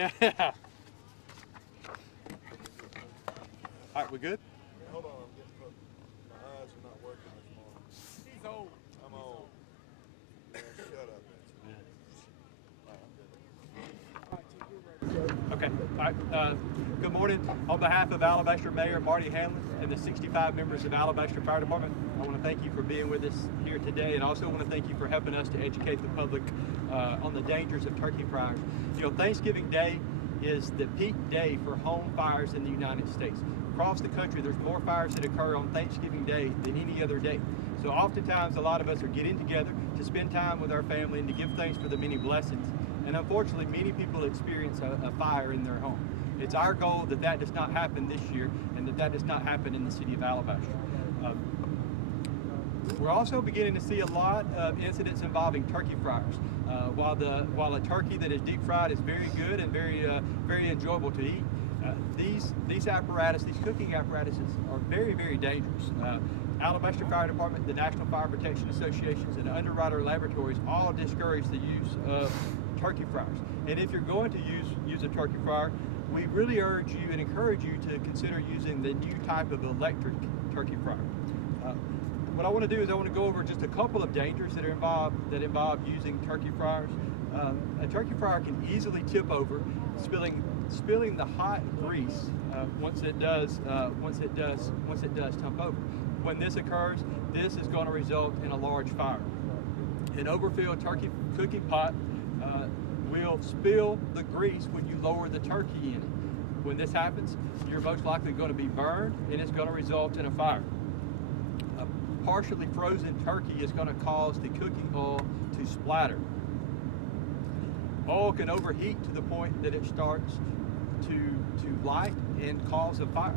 Yeah. All right, we good? Hold on, I'm getting put. My eyes are not working this morning. He's old. I'm old. Man, shut up, Vincent. All right, I'm good. Okay. All right. Good morning. On behalf of Alabaster Mayor Marty Hanlon and the 65 members of Alabaster Fire Department, I want to thank you for being with us here today, and also want to thank you for helping us to educate the public on the dangers of turkey fires. You know, Thanksgiving Day is the peak day for home fires in the United States. Across the country, there's more fires that occur on Thanksgiving Day than any other day. So oftentimes, a lot of us are getting together to spend time with our family and to give thanks for the many blessings. And unfortunately, many people experience a fire in their home. It's our goal that that does not happen this year, and that that does not happen in the city of Alabaster. We're also beginning to see a lot of incidents involving turkey fryers. While a turkey that is deep fried is very good and very enjoyable to eat, these cooking apparatuses are very, very dangerous. Alabaster Fire Department, the National Fire Protection Associations, and Underwriter Laboratories all discourage the use of turkey fryers. And if you're going to use a turkey fryer, we really urge you and encourage you to consider using the new type of electric turkey fryer. What I want to do is I want to go over just a couple of dangers that involve using turkey fryers. A turkey fryer can easily tip over, spilling the hot grease once it does tip over. When this occurs, this is going to result in a large fire. An overfilled turkey cooking pot will spill the grease when you lower the turkey in it. When this happens, you're most likely going to be burned, and it's going to result in a fire. A partially frozen turkey is going to cause the cooking oil to splatter. Oil can overheat to the point that it starts to light and cause a fire.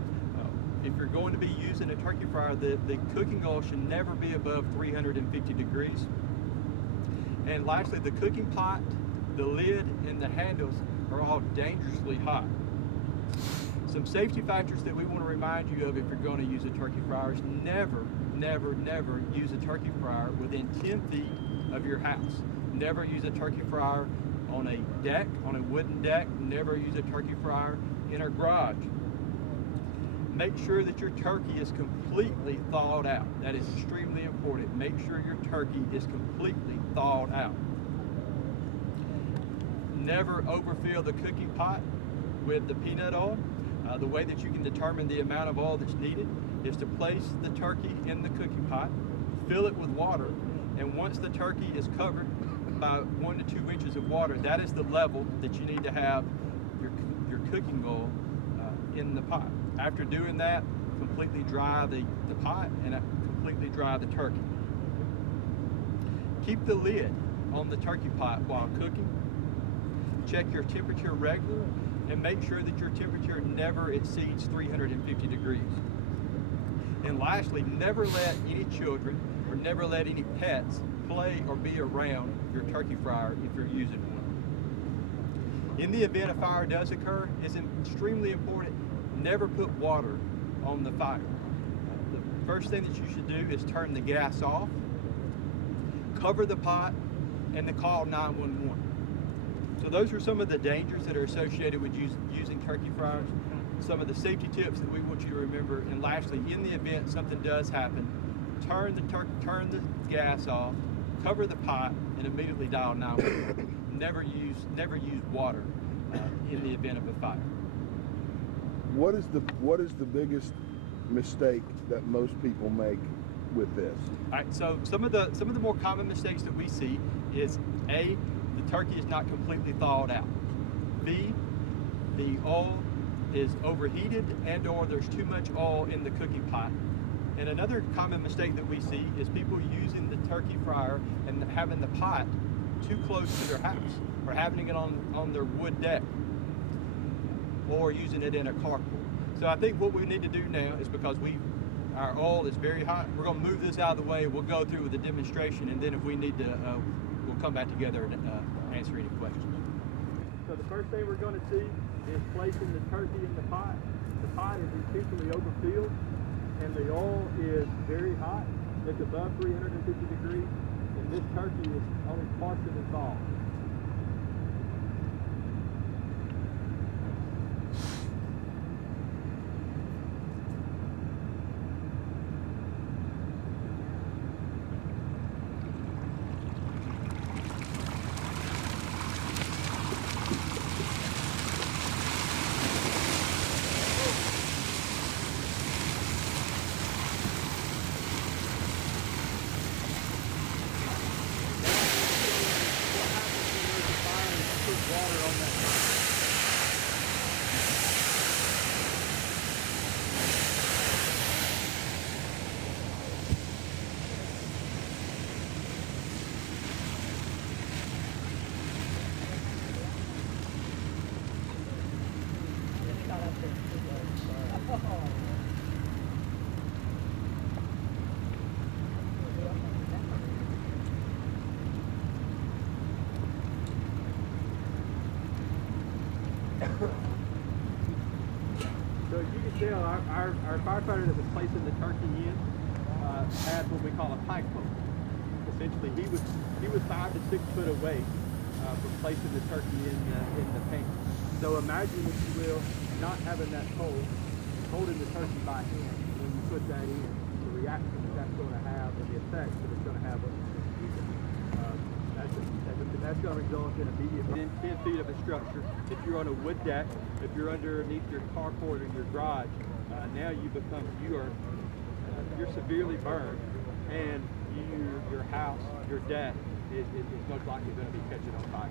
If you're going to be using a turkey fryer, the cooking oil should never be above 350 degrees. And lastly, the cooking pot, the lid, and the handles are all dangerously hot. Some safety factors that we want to remind you of if you're going to use a turkey fryer is never use a turkey fryer within 10 feet of your house. Never use a turkey fryer on a deck, on a wooden deck. Never use a turkey fryer in a garage. Make sure that your turkey is completely thawed out. That is extremely important. Make sure your turkey is completely thawed out. Never overfill the cooking pot with the peanut oil. The way that you can determine the amount of oil that's needed is to place the turkey in the cooking pot, fill it with water, and once the turkey is covered by 1 to 2 inches of water, that is the level that you need to have your cooking oil in the pot. After doing that, completely dry the pot and completely dry the turkey. Keep the lid on the turkey pot while cooking. Check your temperature regularly and make sure that your temperature never exceeds 350 degrees. And lastly, never let any children or never let any pets play or be around your turkey fryer if you're using one. In the event a fire does occur, it's extremely important, never put water on the fire. The first thing that you should do is turn the gas off, cover the pot, and then call 911. So those are some of the dangers that are associated with using turkey fryers, some of the safety tips that we want you to remember, and lastly, in the event something does happen, turn the gas off, cover the pot, and immediately dial 911. Never use water in the event of a fire. What is the biggest mistake that most people make with this? All right, so some of the more common mistakes that we see is A, the turkey is not completely thawed out. B, the oil is overheated and or there's too much oil in the cooking pot. And another common mistake that we see is people using the turkey fryer and having the pot too close to their house, or having it on their wood deck, or using it in a carport. So I think what we need to do now is, because our oil is very hot, we're going to move this out of the way. We'll go through with the demonstration, and then if we need to, we'll come back together and answer any questions. So the first thing we're going to see is placing the turkey in the pot. The pot is intentionally overfilled, and the oil is very hot. It's above 350 degrees, and this turkey is only partially thawed. So as you can tell, our firefighter that was placing the turkey in had what we call a pike poke. Essentially, he was 5 to 6 foot away from placing the turkey in the pan. So imagine, if you will, not having that pole, holding the turkey by hand when you put that in, the reaction that's going to have and the effects that it's going to have on the people. That's going to result in immediate within 10 feet of a structure. If you're on a wood deck, if you're underneath your carport or your garage, now you're severely burned, and your house, your deck is most likely going to be catching on fire.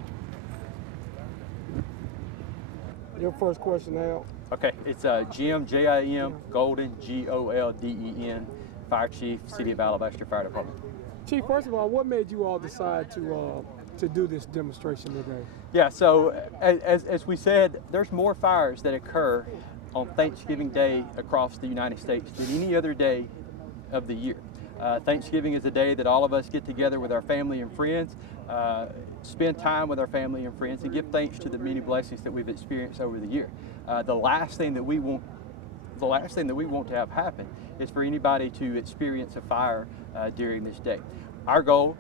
Your first question, Al. Okay, it's Jim, J-I-M, Golden, G-O-L-D-E-N, Fire Chief, City of Alabaster Fire Department. Chief, first of all, what made you all decide to do this demonstration today? Yeah, so as we said, there's more fires that occur on Thanksgiving Day across the United States than any other day of the year. Thanksgiving is a day that all of us get together with our family and friends, spend time with our family and friends, and give thanks to the many blessings that we've experienced over the year. The last thing that we want to have happen is for anybody to experience a fire during this day. Our goal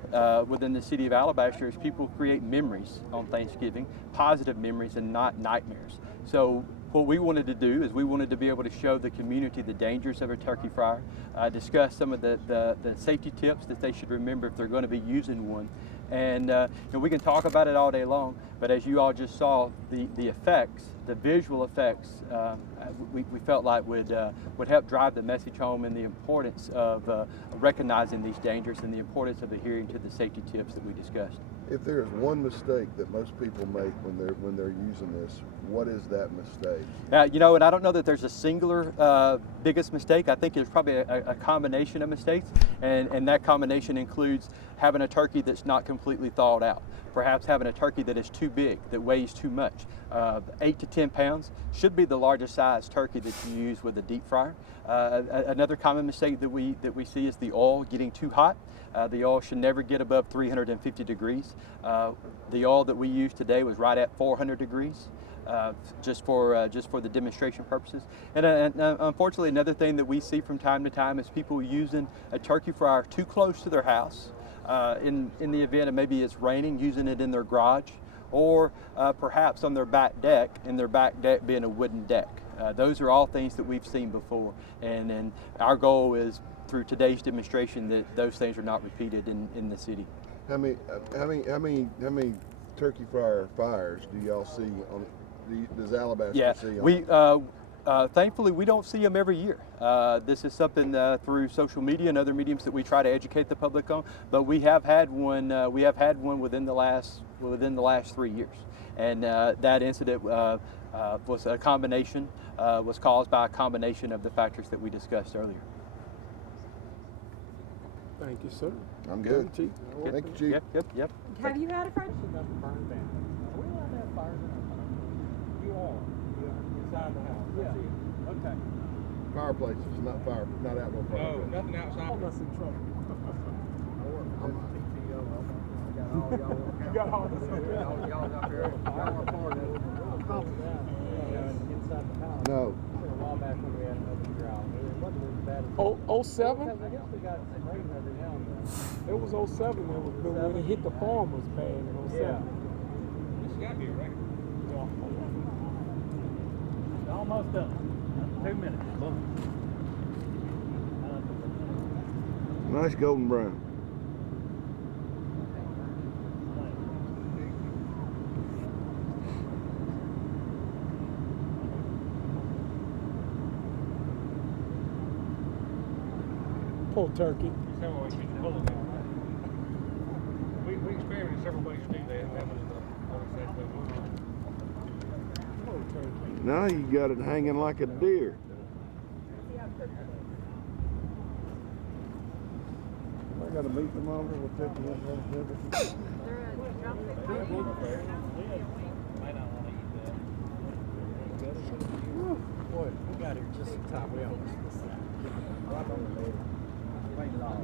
within the City of Alabaster is people create memories on Thanksgiving, positive memories and not nightmares. So what we wanted to do is we wanted to be able to show the community the dangers of a turkey fryer, discuss some of the safety tips that they should remember if they're going to be using one. And we can talk about it all day long, but as you all just saw, the effects, the visual effects, we felt like would help drive the message home and the importance of recognizing these dangers and the importance of adhering to the safety tips that we discussed. If there is one mistake that most people make when they're using this, what is that mistake? And I don't know that there's a singular biggest mistake. I think there's probably a combination of mistakes, and that combination includes having a turkey that's not completely thawed out. Perhaps having a turkey that is too big, that weighs too much. 8 to 10 pounds should be the largest size turkey that you use with a deep fryer. Another common mistake that we see is the oil getting too hot. The oil should never get above 350 degrees. The oil that we used today was right at 400 degrees. Just for the demonstration purposes. And unfortunately, another thing that we see from time to time is people using a turkey fryer too close to their house. In the event of maybe it's raining, using it in their garage, or perhaps on their back deck, and their back deck being a wooden deck. Those are all things that we've seen before, and our goal is through today's demonstration that those things are not repeated in the city. How many turkey fryer fires do y'all see on? Does Alabaster see them? Thankfully, we don't see them every year. This is something through social media and other mediums that we try to educate the public on. But we have had one. We have had one within the last 3 years, and that incident was a combination. Was caused by a combination of the factors that we discussed earlier. Thank you, sir. I'm good. Chief. Thank you, Chief. Yep. Have you had a fire? Are we allowed to have fires in our home? You are. Inside the house. Yeah. Okay. Fireplaces, not outdoor fireplaces. Nothing outside. Hold us in trouble. You got all this. Y'all out there. Y'all are part of it. Inside the house. No. A while back when we had another drought, it wasn't as bad as 07? I guess we got some rain every now and then. It was 07 when it hit the farm was bad in 07. Yeah. This got to be a record. Almost done. 2 minutes. Boom. Nice golden brown. Poor turkey. We experimented several ways to do that. That was Poor turkey. Now you got it hanging like a deer. I got a meat thermometer. We'll check the temperature. Boy, we got here just in time. We almost missed that. Right on the lid. Rained it all.